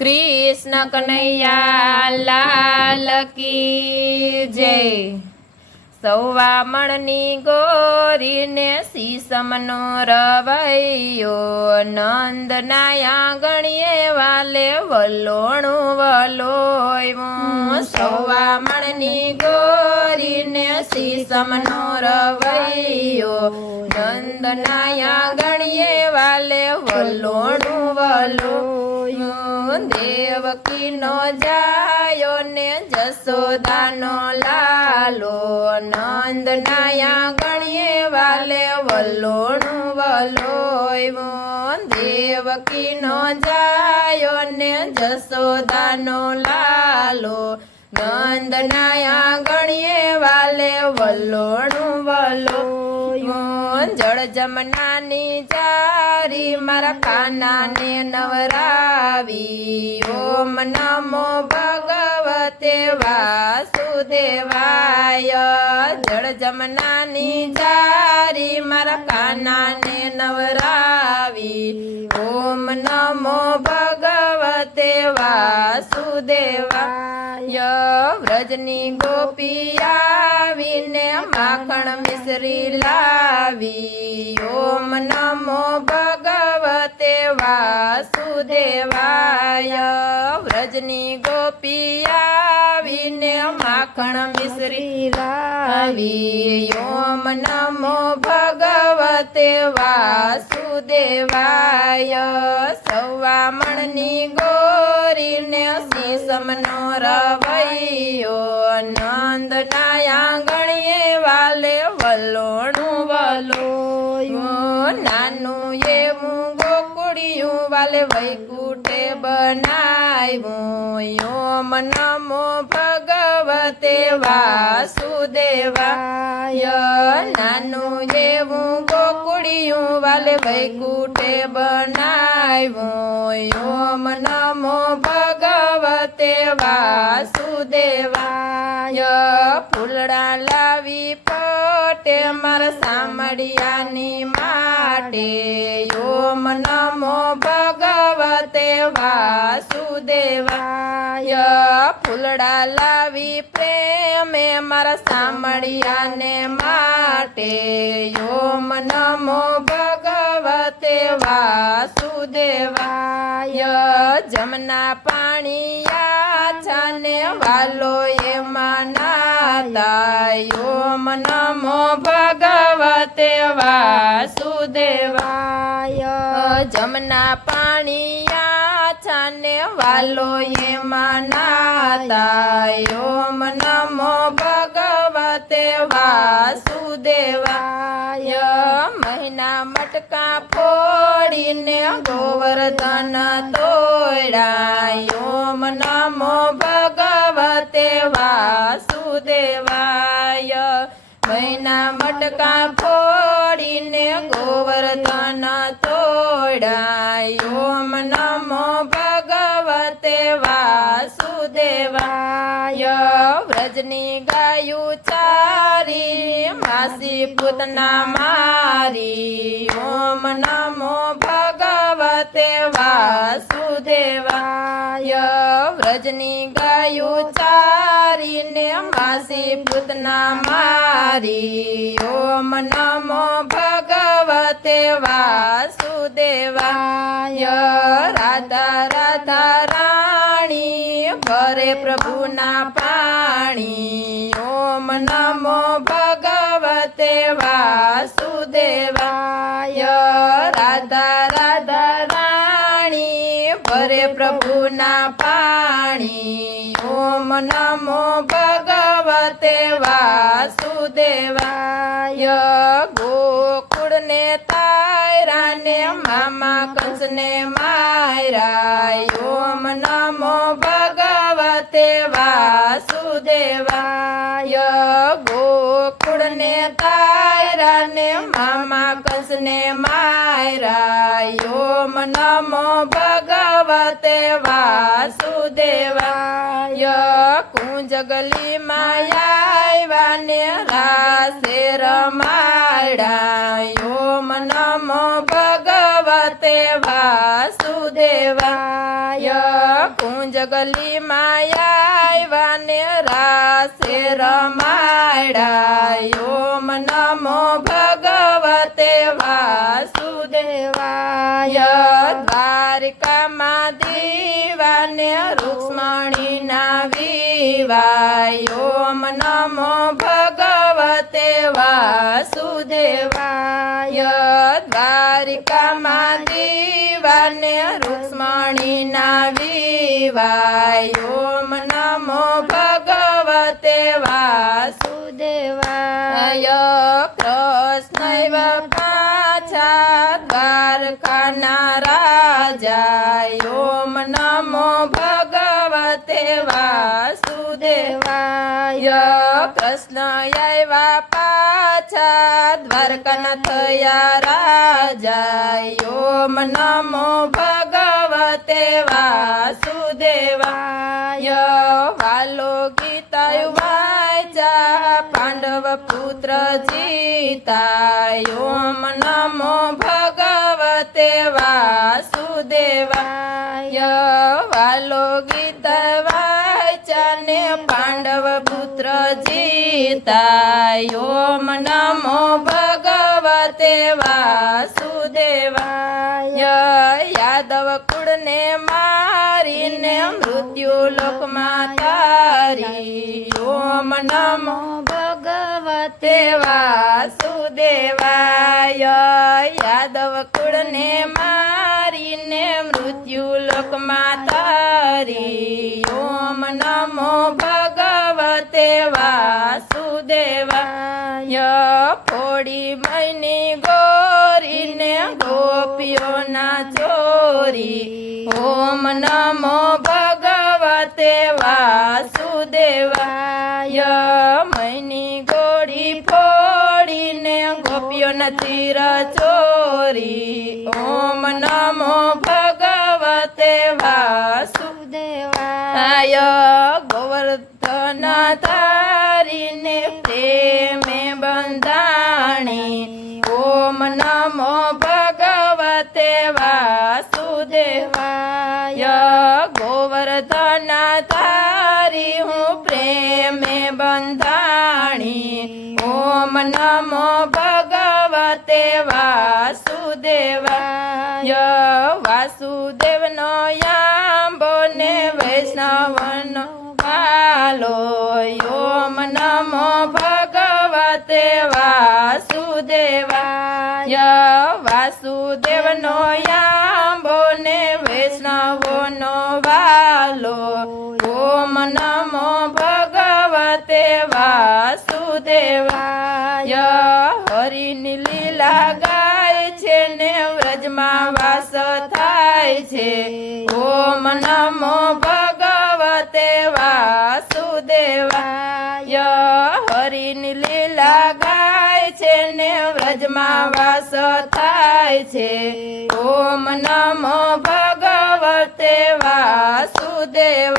कृष्ण कन्हैया लाल की जय। सौवा मणनी गोरी ने शीशमनो रवैयो नंद नाया गणिये वाले वलोणु वलोयमो। सौवा मणनी गोरी ने शीशमनो रवैयो नंद नाया गणिये वाले वलोणु वलोयमो। देवकी नो जायो ने जसोदा नो लालो नंद नाया गणिये वाले वलोणु वलोयमो। देवकी नो जायो ने जसोदा नो लालो नंद नाया गणिये वाले वलोणु वलोयमो। जड़ जमनानी जारी मारा काना ने नवरावी ओम नमो भगवते वासुदेवाय। जड़ जमनानी जारी मारा काना ने नवरावी ओम नमो भगवते वासुदेवाय। व्रजनी गोपिया विने माखण मिश्री लावी ओम नमो भगवते वासुदेवाय। व्रजनी गोपिया विने माखण मिश्री लावी ओम नमो भगवते वासुदेवाय। सौवा मणनी गोरी ने शीशमनो रवैयो नंद नाया गणिये वाले वलोणु वलोयो। नानु एवं गोकुड़ियों वाले वैकुंठे बनाव्यो ओम नमो भगवते वासुदेवाय। नानु एवं गोकुड़ियों वाले वैकुंठे बनाव्यो ओम नमो भगवते वासुदेवाय। फूलड़ा लावी पटे मारा सामड़ियानी माटे ओम नमो भगवते वासुदेवाय। फूलड़ा लावी प्रेमे मारा सामड़ियाने माटे ओम नमो भगवते वासुदेवाय। जमना पाणिया छाने वालो ये मनाता ओम नमो भगवते वासुदेवाय। जमना पाणिया छाने वालो ये मनाता ओम नमो भगवते वासुदेवाय। महीना मटका फोड़ी ने गोवर्धन तोड़ा ओम नमो भगवते वासुदेवाय। महीना मटका फोड़ी ने गोवर्धन तोड़ा ओम नमो भगवते वासुदेवाय। व्रजनी गायु चारी मासी पूतना मारी ओम नमो भगवते वासुदेवाय। व्रजनी गायु चारी ने मासी पूतना मारी ओम नमो भगवते वासुदेवाय। राधा राधा राणी भरे प्रभुना पाणी ओम नमो भगवते वासुदेवाय। राधा राधा राणी भरे प्रभुना पाणी ओम नमो भगवते वासुदेवाय। गोकुळ ने तायरा ने मामा कंस ने मायरा ओम नमो भगवते वासुदेवाय। गोकुळ ने तायरा ने मामा कंस ने मायरा ओम नमो भगवते वासुदेवाय। कुंजगली माया वाने रासे रमाड़ा ओम नमो भगवते वासुदेवाय। ય કુંજગલી માયા ને રાસે રમાડા ઓમ નમો ભગવતે વાસુદેવાય દ્વારિકામાં દીવાને રૂક્ષ્મણીના વિવાય ઓમ નમો ભગવતે વાસુદેવાય દ્વારિકામાં દીવાને રૂક્ષ્મણીના વિવાય ઓમ નમો ભગવતે વાસુદેવાય કૃષ્ણૈવ પાછા દ્વારકાના રાજા ઓમ નમો ભગવતે વાસુદેવાય કૃષ્ણ આવ્યા પાછા દ્વારકાના થયા રાજા ઓમ નમો ભગવતે વાસુદેવાય વાલો ગીતા વાંચા પાંડવ પુત્ર જીતા ઓમ નમો ભગવતે વાસુદેવાય વાલો ગીતા વાંચા ને પાંડવ પુત્ર જીતા ઓમ નમો ભગવતે વાસુદેવાય યાદવ કુળને મારીને મૃત્યુ લોકમાં તારી ઓમ નમો ભગવતે વાસુદેવાય યાદવ કુળને મારીને મૃત્યુ લોકમાં તારી ઓમ નમો ભગવતે વાસુદેવાય ફોડી મૈની ગોરીને ગોપીઓના ચોરી ઓમ નમો ભગવતે વાસુદેવાય મૈની ગોળી ફોડીને ગોપીઓના તીર ચોરી ઓમ નમો ભગવતે વાસુદેવાય ગોવર્ધન ધારીને પ્રેમે બંધાણી ઓમ નમો ભગવતે વાસુદેવાય ગોવર્ધન ધારી હું પ્રેમે બંધાણી ઓમ નમો ભગવતે વાસુદેવાય વાસુદેવનો યાંબો ને વૈષ્ણવનો વાલો ઓમ નમો ભગવતે વાસુદેવાય વાસુદેવનો યાંબો ને વૈષ્ણવનો વાલો ઓમ નમો ભગવતે વાસુદેવાય હરિની લીલા ગાય છે ને વ્રજમાં વાસ થાય છે ઓમ નમો ભગવતે વાસુદેવાય હરિની લીલા ગાય છે ને વ્રજમાં વાસ થાય છે ઓમ નમો ભગવતે વાસુદેવાય